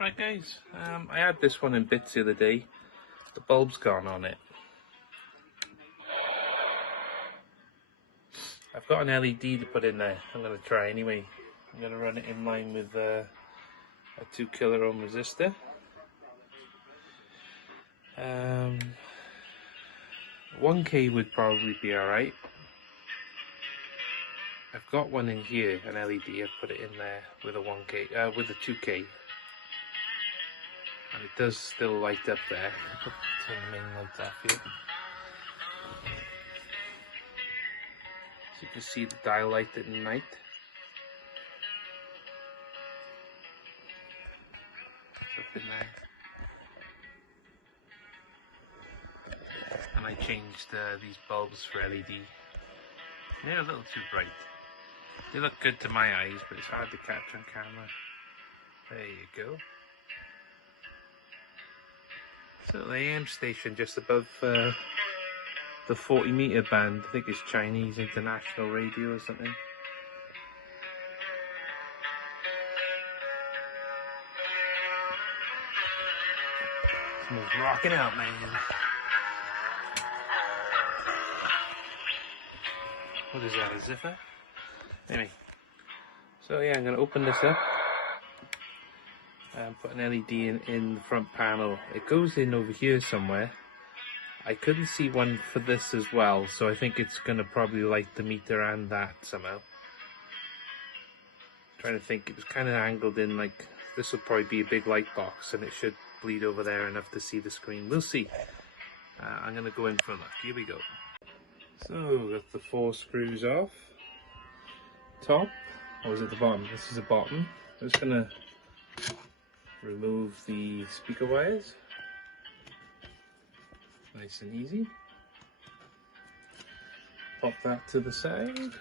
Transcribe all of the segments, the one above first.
Right guys, I had this one in bits the other day. The bulb's gone on it. I've got an LED to put in there. I'm going to try anyway. I'm going to run it in line with a 2 kilo ohm resistor. 1K would probably be alright. I've got one in here, an LED. I've put it in there with a 1K, with a 2K. And it does still light up there. I'll turn the main light off here. So you can see the dial light at night. It's up in there. And I changed these bulbs for LED. They're a little too bright. They look good to my eyes, but it's hard to catch on camera. There you go. So the AM station just above the 40-meter band. I think it's Chinese international radio or something. Someone's rocking out, man. What is that, a ziffer? Anyway, so yeah, I'm going to open this up and put an LED in the front panel. It goes in over here somewhere. I couldn't see one for this as well, so I think it's going to probably light the meter and that somehow. Trying to think, it was kind of angled in like, this will probably be a big light box and it should bleed over there enough to see the screen. We'll see. I'm going to go in for a look. Here we go. So, got the 4 screws off. Top, or is it the bottom? This is the bottom. I'm just going to remove the speaker wires. Nice and easy. Pop that to the side.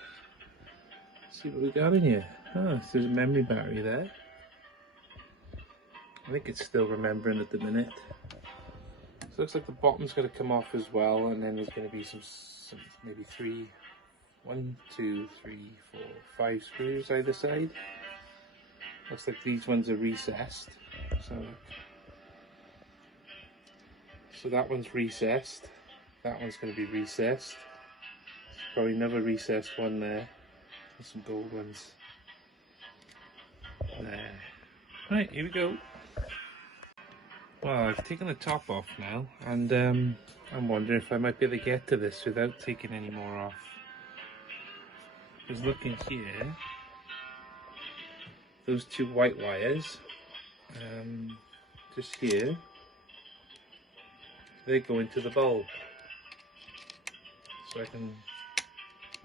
See what we got in here. Oh, there's a memory battery there. I think it's still remembering at the minute. So it looks like the bottom's going to come off as well, and then there's going to be some maybe 1, 2, 3, 4, 5 screws either side. Looks like these ones are recessed. So that one's recessed. That one's going to be recessed. There's probably another recessed one there. There's some gold ones. There. Right, here we go. Well, I've taken the top off now, and I'm wondering if I might be able to get to this without taking any more off. Because looking here, those 2 white wires, just here, they go into the bulb. So I can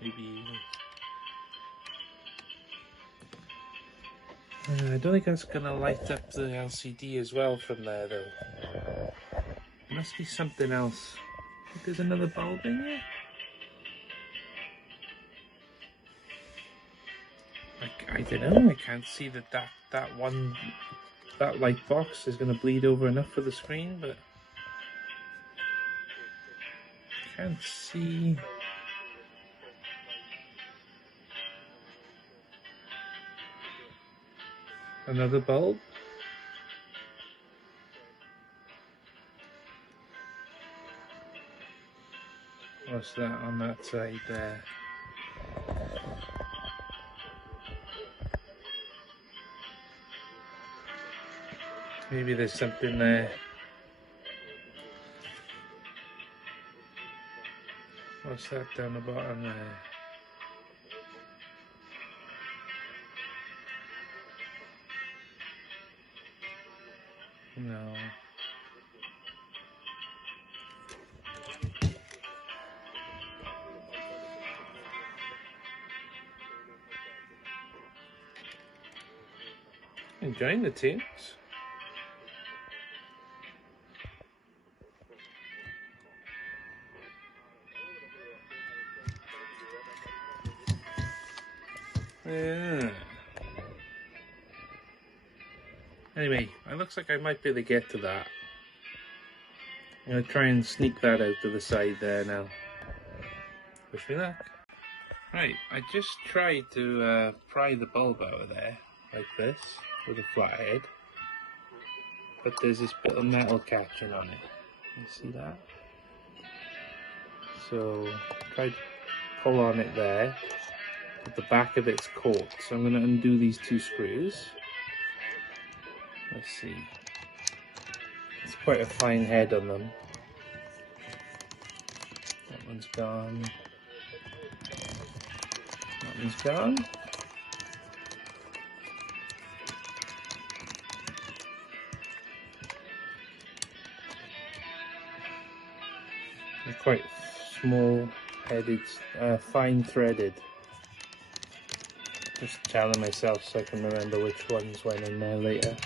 maybe... I don't think that's going to light up the LCD as well from there though. There must be something else. I think there's another bulb in here. I don't know, I can't see that light box is going to bleed over enough for the screen, but I can't see. Another bulb. What's that on that side there? Maybe there's something there. What's that down the bottom there? No. Enjoying the tunes. Yeah. Anyway, it looks like I might be able to get to that. I'm going to try and sneak that out to the side there now. Wish me luck. Right, I just tried to pry the bulb out of there, like this, with a flathead. but there's this bit of metal catching on it. You see that? So try to pull on it there, but the back of it's caught. So I'm going to undo these two screws. Let's see. It's quite a fine head on them. That one's gone. That one's gone. They're quite small headed, fine threaded. Just telling myself so I can remember which ones went in there later.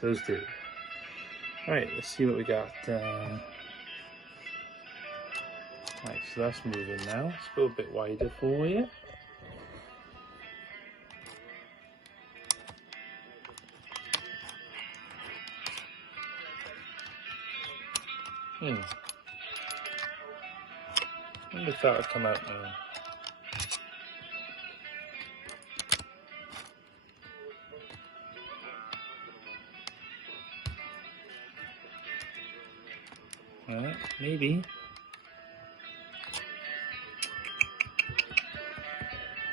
So those two. Right, let's see what we got. Right, so that's moving now. Let's go a bit wider for you. I wonder if that'll come out now. Alright, maybe.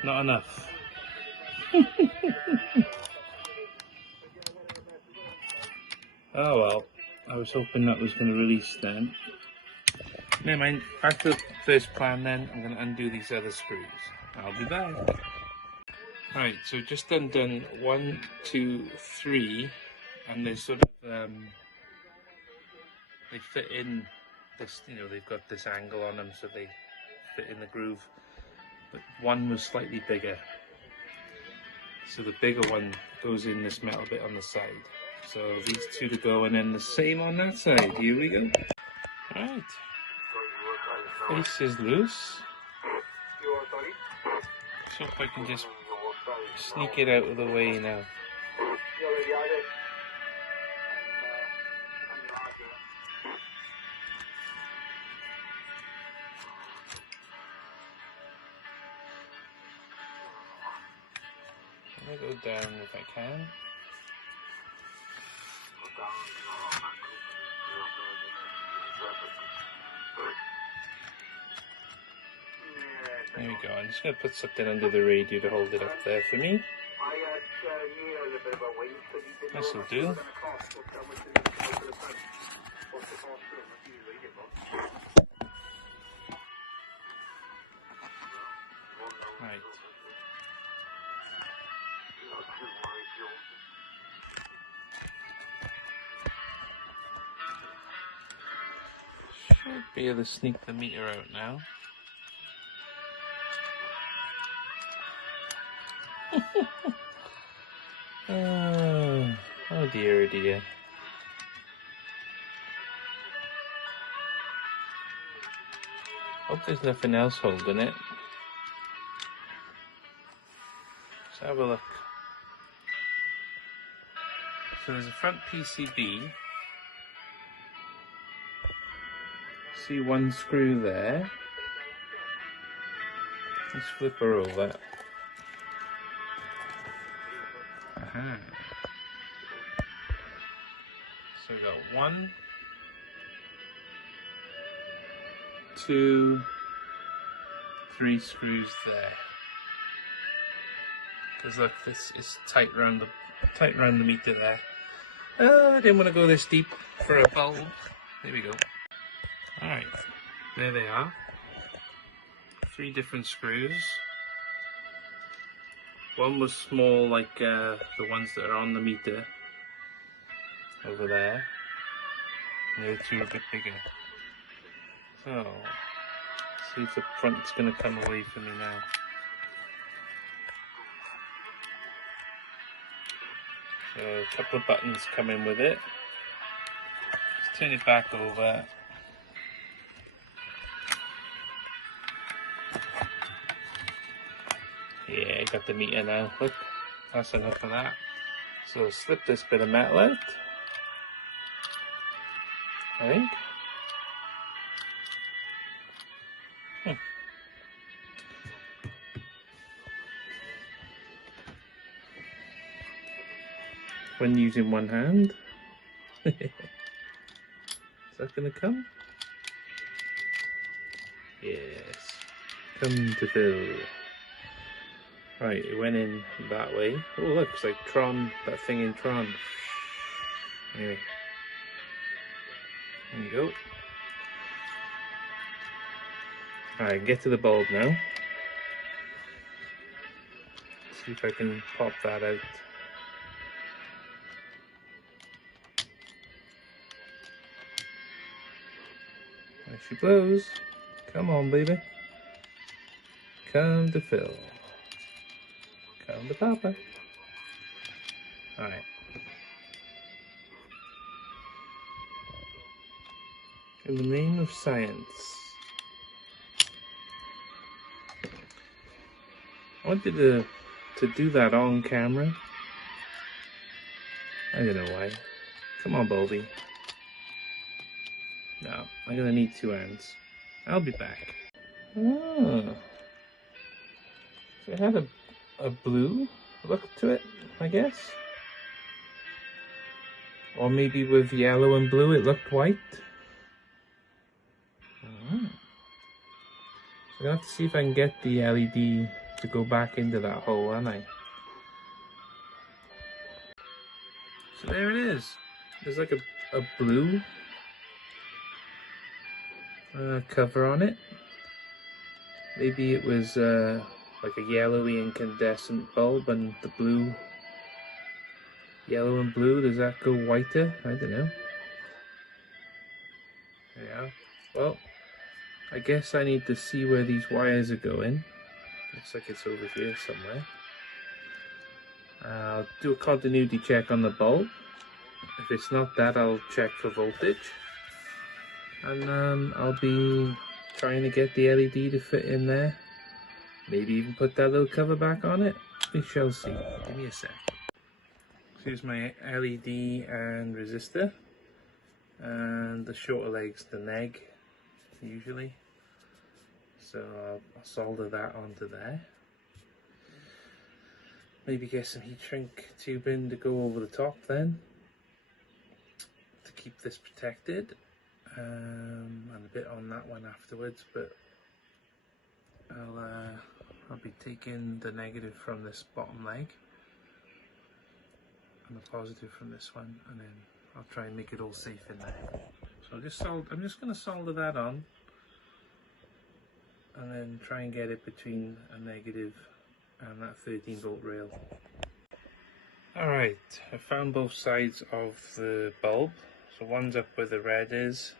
Not enough. Oh well, I was hoping that was going to release then. Never mind, back to the first plan then. I'm going to undo these other screws. I'll be back. Right, so just undone 1, 2, 3, and there's sort of they fit in this, you know, they've got this angle on them so they fit in the groove, but one was slightly bigger, so the bigger one goes in this metal bit on the side. So these two to go, and then the same on that side. Here we go. Right, face is loose. So if I can just sneak it out of the way now. I'm gonna go down if I can. There we go. I'm just going to put something under the radio to hold it up there for me. This will do. Right. Should be able to sneak the meter out now. Oh dear, oh dear. Hope there's nothing else holding it. Let's have a look. So there's a front PCB. See one screw there. Let's flip her over. Aha. So we got 1, 2, 3 screws there. Because look, this is tight around the meter there. I didn't want to go this deep for a bulb. There we go. Alright, there they are. 3 different screws. One was small, like the ones that are on the meter over there. And the other 2 are a bit bigger. So, see if the front's going to come away from me now. So, a couple of buttons come in with it. Just turn it back over. Yeah, I got the meter now. Look, that's enough of that. So slip this bit of metal out, I think. when using one hand. Is that gonna come? Yes. Come to fill. Right, it went in that way. Oh look, it's like Tron, that thing in Tron. Anyway. There you go. Alright, get to the bulb now. See if I can pop that out. There she blows. Come on, baby. Come to fill. Come to Papa. Alright. In the name of science. I wanted to do that on camera. I don't know why. Come on, Bulby. No, I'm gonna need 2 hands. I'll be back. Oh. So it had a blue look to it, I guess. Or maybe with yellow and blue it looked white. So I'm gonna have to see if I can get the LED to go back into that hole, aren't I? So there it is. There's like a blue cover on it. Maybe it was like a yellowy incandescent bulb, and the blue, yellow and blue, does that go whiter? I don't know. Yeah, well, I guess I need to see where these wires are going. Looks like it's over here somewhere. I'll do a continuity check on the bulb. If it's not that, I'll check for voltage. And I'll be trying to get the LED to fit in there. Maybe even put that little cover back on it. We shall see. Give me a sec. Here's my LED and resistor. And the shorter leg's the neg, usually. So I'll solder that onto there. Maybe get some heat shrink tubing to go over the top then, to keep this protected. And a bit on that one afterwards, but I'll be taking the negative from this bottom leg and the positive from this one, and then I'll try and make it all safe in there. So I'm just going to solder that on, and then try and get it between a negative and that 13-volt rail. Alright, I found both sides of the bulb. So one's up where the red is,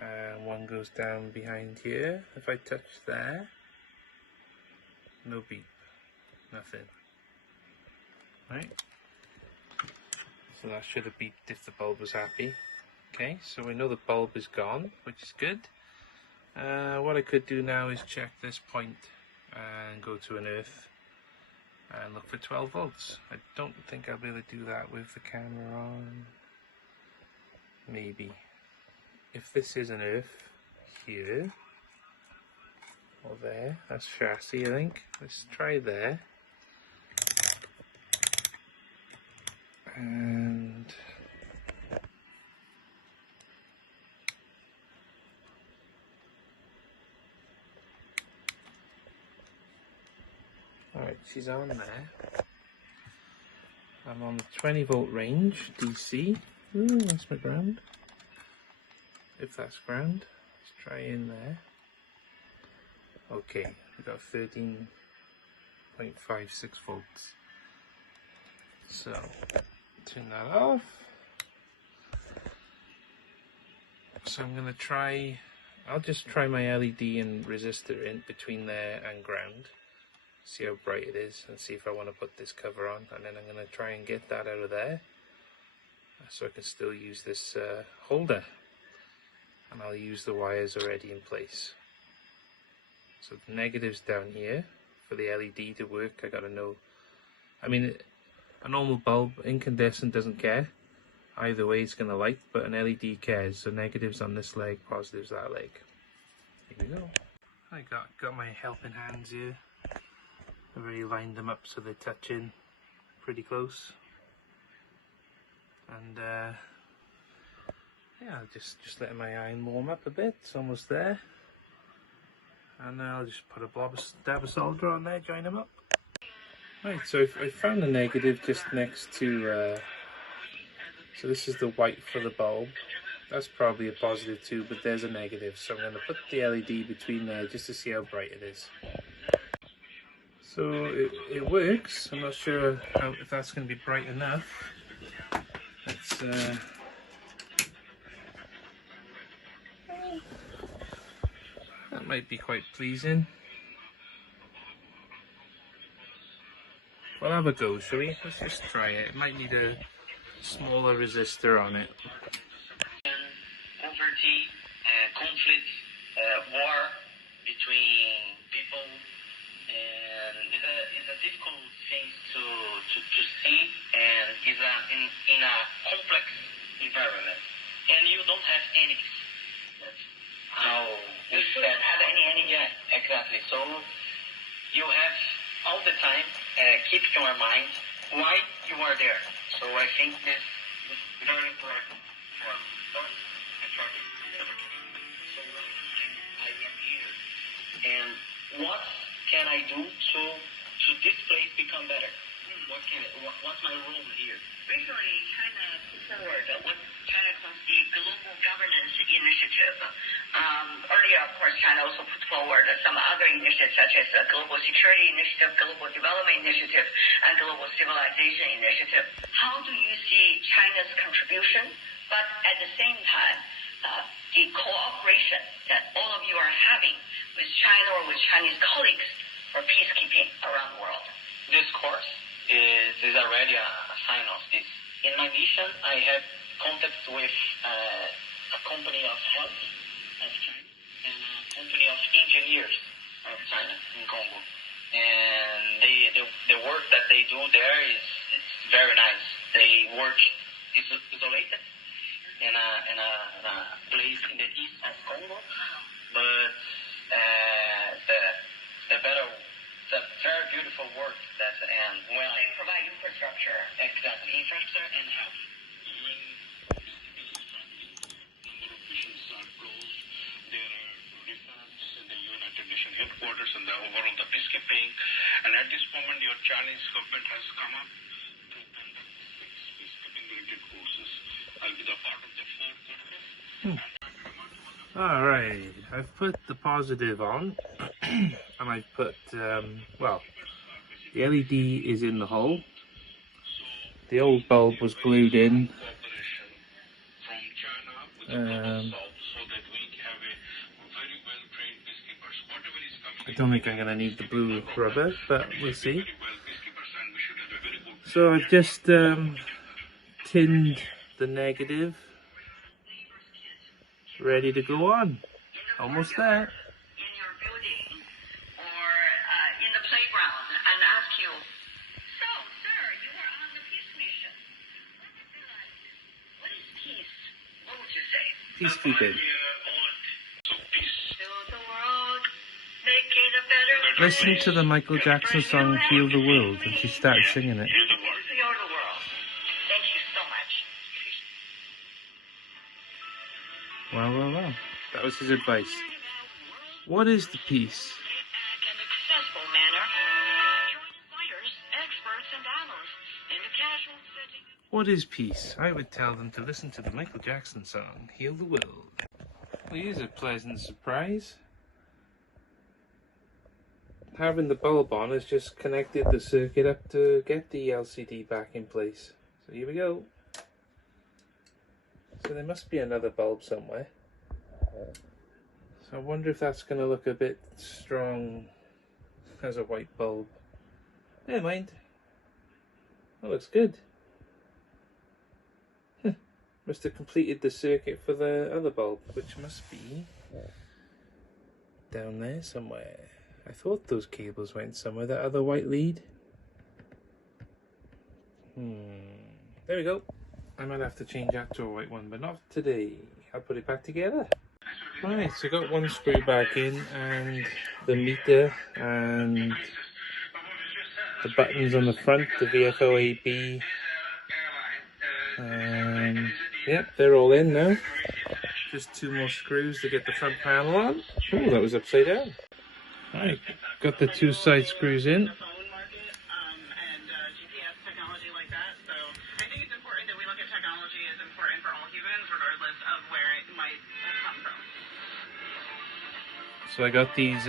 and one goes down behind here. If I touch there, no beep, nothing. Right, so that should have beeped if the bulb was happy. Okay, so we know the bulb is gone, which is good. What I could do now is check this point and go to an earth and look for 12 volts. I don't think I'll be able to do that with the camera on. Maybe. If this is an earth here or there, that's chassis, I think. Let's try there. And alright, she's on there. I'm on the 20-volt range, DC. Ooh, that's my ground. If that's ground, let's try in there. Okay, we got 13.56 volts. So, turn that off. So I'm gonna try, I'll just try my LED and resistor in between there and ground. See how bright it is and see if I want to put this cover on, and then I'm going to try and get that out of there so I can still use this holder, and I'll use the wires already in place. So the negative's down here. For the LED to work, I gotta know, I mean, a normal bulb, incandescent, doesn't care either way, it's going to light, but an LED cares. So negatives on this leg, positives that leg. Here we go. I got my helping hands here. I've already lined them up so they're touching pretty close. And yeah, just letting my iron warm up a bit. It's almost there. And I'll just put a dab of solder on there, join them up. Right, so I found the negative just next to, so this is the white for the bulb. That's probably a positive too, but there's a negative. So I'm going to put the LED between there just to see how bright it is. So it works. I'm not sure if that's going to be bright enough. Let's, that might be quite pleasing. We'll have a go, shall we? Let's just try it. It might need a smaller resistor on it. Poverty, conflict, war between people, and it's a difficult thing to see, and is in a complex environment, and you don't have enemies. No, you shouldn't have any enemies. Yeah, exactly. So you have all the time keep in your mind why you are there. So I think this is very important for us. So I am here, and what can I do to this place become better? What's my role here? Recently, China put forward what China calls the Global Governance Initiative. Earlier, of course, China also put forward some other initiatives such as the Global Security Initiative, Global Development Initiative, and Global Civilization Initiative. How do you see China's contribution, but at the same time, the cooperation that all of you are having with China or with Chinese colleagues for peacekeeping around the world? This course is already a sign of this. In my mission, I have contacts with a company of health of China and a company of engineers of China in Congo. And the work that they do there is very nice. They work isolated in a place in the east of Congo, but the very beautiful work that, and when they provide infrastructure. Exactly, infrastructure and health. There are reforms in the United Nations headquarters and the overall the peacekeeping. And at this moment, your Chinese government has come up to conduct 6 peacekeeping-related courses. I'll be the part of the 4th course. Alright, I've put the positive on, and I've put, well, the LED is in the hole. The old bulb was glued in. I don't think I'm going to need the blue rubber, but we'll see. So I've just tinned the negative, ready to go on. Almost there. In your building or in the playground and ask you, so, sir, you were on the peace mission. What is peace? What would you say? Peacekeeping. Build the world, make it a better place. Listen to the Michael Jackson song Heal the World, and she started singing it. Heal the world. Thank you so much. Well. That was his advice. What is the peace? In a successful manner. Join insiders, experts, and analysts in the casual setting. What is peace? I would tell them to listen to the Michael Jackson song, Heal the World. Well, here's a pleasant surprise. Having the bulb on has just connected the circuit up to get the LCD back in place. So here we go. So there must be another bulb somewhere. So I wonder if that's going to look a bit strong as a white bulb. Never mind. That looks good. Must have completed the circuit for the other bulb, which must be down there somewhere. I thought those cables went somewhere, that other white lead. There we go. I might have to change that to a white one, but not today. I'll put it back together. Right, so I got one screw back in, and the meter and the buttons on the front, the VFO AB Yep, they're all in now. Just 2 more screws to get the front panel on. Oh, that was upside down. Right, got the 2 side screws in. So I got these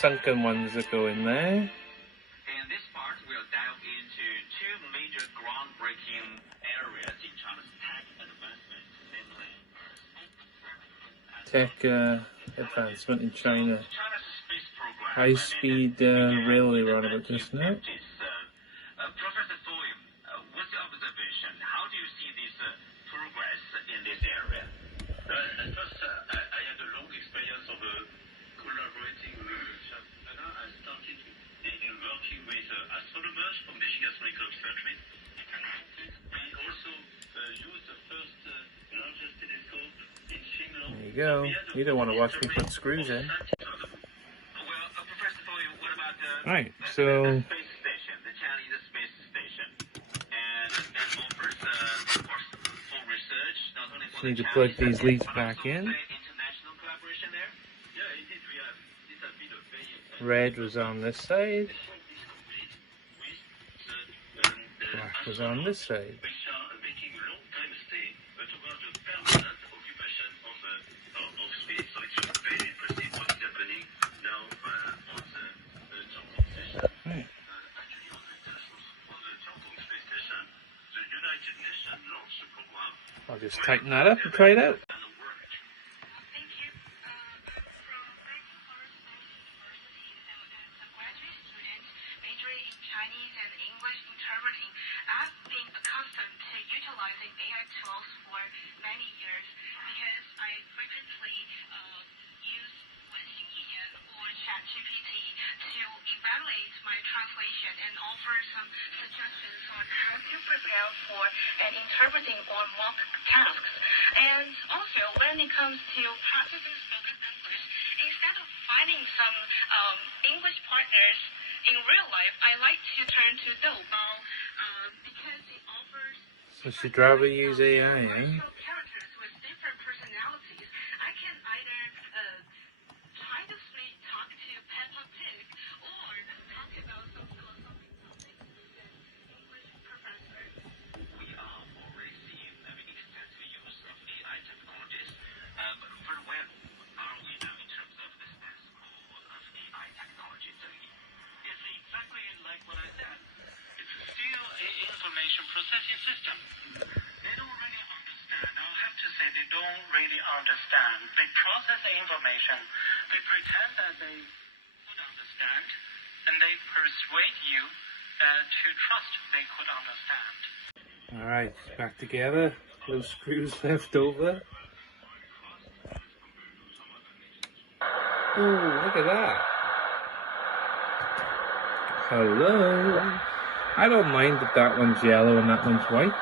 sunken ones that go in there. In this part, we'll dive into 2 major groundbreaking areas in China's tech advancement, namely Tech advancement in China. China's space program. High-speed railway run about just now. Professor Foy, what's your observation? How do you see this progress in this area? At first, I had a long experience of collaborating with China. I started in working with astronomers from the Astronomical Observatory. We also used the first largest telescope in Finland. There you go. You don't want to watch me put screws in. Well, Professor Foy, what about the Right, so space station, the Chinese space station? And it offers, of course, for research, not only for need the to plug Chinese, these leads but back also in. the international collaboration there? Yeah, indeed, we have. This has been a very Red was on this side, black was on this side. which are making long-time stay towards the permanent occupation of space. So it's very interesting what's happening now on the Chang'e station. Right. Actually, on the Chang'e space station, the United Nations launched a program I'll just tighten that up and try it out. and work. Thank you. From University as a graduate student majoring in Chinese and English interpreting, I've been accustomed to utilizing AI tools for many years because I frequently use Xingyan or ChatGPT to evaluate my translation and offer some suggestions on how to prepare for and interpreting or mock tasks. And also, when it comes to practicing spoken English, instead of finding some English partners in real life, I like to turn to Doubao because it offers So should rather use AI, eh? original characters with different personalities. I can either try to talk to Peppa Pig or talk about some philosophical topics with an English professor. We are already seeing extensive use of AI technologies. But where are we now in terms of the status quo of AI technology? It's exactly like what I said. It's still an information processing system. They don't really understand. I'll have to say they don't really understand. They process the information. They pretend that they could understand, and they persuade you to trust they could understand. Alright, back together. Those screws left over. Oh, look at that. Hello. I don't mind that that one's yellow and that one's white.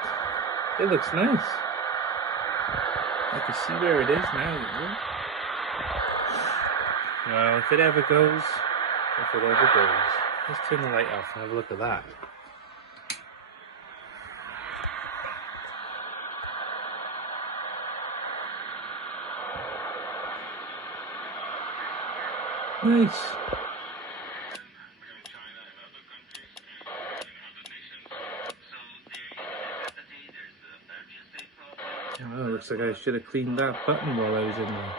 It looks nice. I can see where it is now, you know? Well, if it ever goes, Let's turn the light off and have a look at that. Nice. Oh, looks like I should have cleaned that button while I was in there.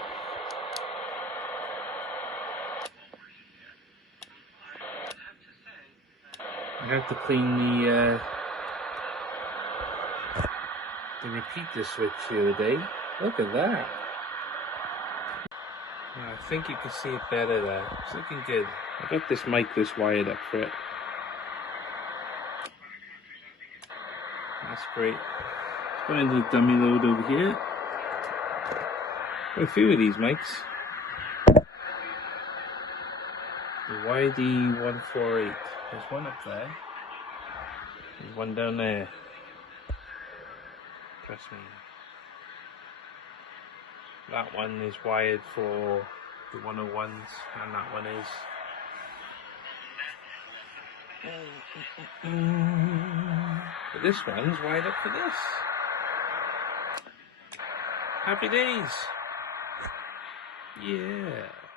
I had to clean the repeater switch the other day. Look at that. I think you can see it better there. It's looking good. I got this mic that's wired up for it. That's great. Let's put into the dummy load over here. Got a few of these mics. The YD148. There's one up there. There's one down there. Trust me. That one is wired for the 101s, and that one is. But this one's wired up for this. Happy days. Yeah.